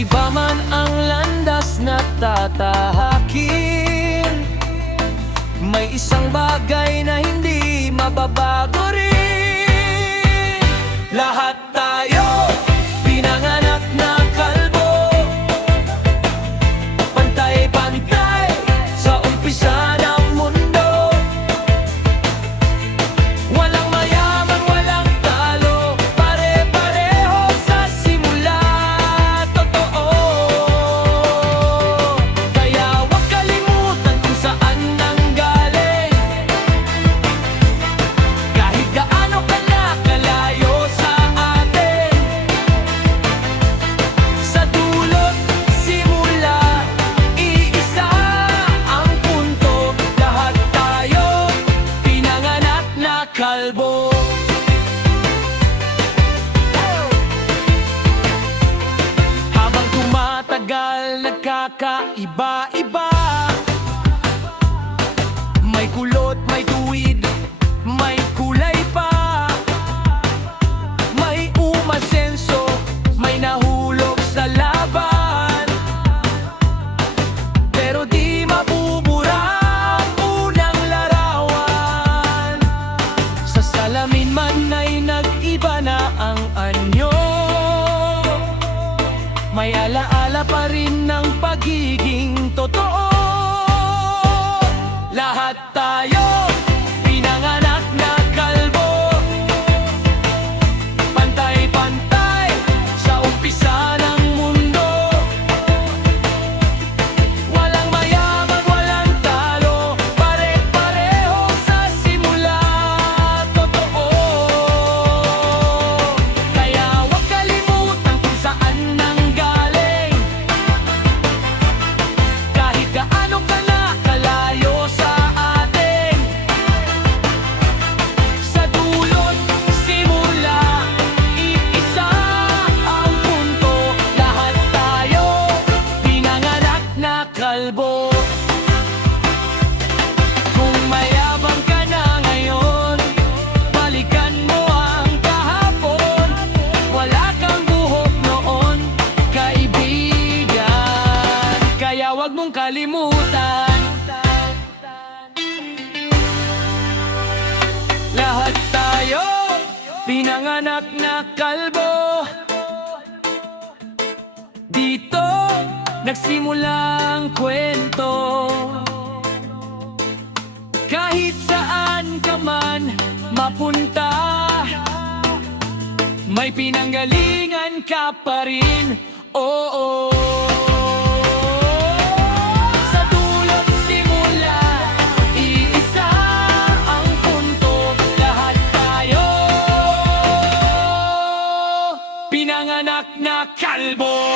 Iba man ang landas na tatahakin, may isang bagay na hindi mababago rin. Lahat tayo pinanganak na kalbo, pantay-pantay sa umpisa ng mundo. Walang mayaman, walang talo, pare-pareho sa simula. Totoo, kaya huwag kalimutan kung saan nanggaling. Kahit gaano ka na kalayo sa atin, sa dulot simula, iisa ang punto. Lahat tayo pinanganak na kalbo. Habang tumatagal, nagkakaiba-iba, may kulot, may tuwid, may kulay pa, may umasenso, may nahulog sa laban. Pero di mabubura ang unang larawan. Sa salamin man ay nag-iba na ang anyo, may alaala pa rin ng pagiging totoo. Lahat tayo pinanganak na kalbo, pantay-pantay sa umpisa ng mundo. Walang mayaman, walang talo, pare-pareho sa simula. Totoo, kaya huwag kalimutan kung saan nanggaling. Kahit gaano ka na kalayo sa atin, sa dulot simula, iisa ang punto. Lahat tayo pinanganak na kalbo. Kung mayabang ka na ngayon, balikan mo ang kahapon. Wala kang buhok noon, kaibigan, kaya wag mong kalimutan. Lahat tayo pinanganak na kalbo. Dito nagsimula ang kwento. Kahit saan ka man mapunta, may pinanggalingan ka pa rin. Oo, sa dulot simula, iisa ang punto. Lahat tayo pinanganak na kalbo.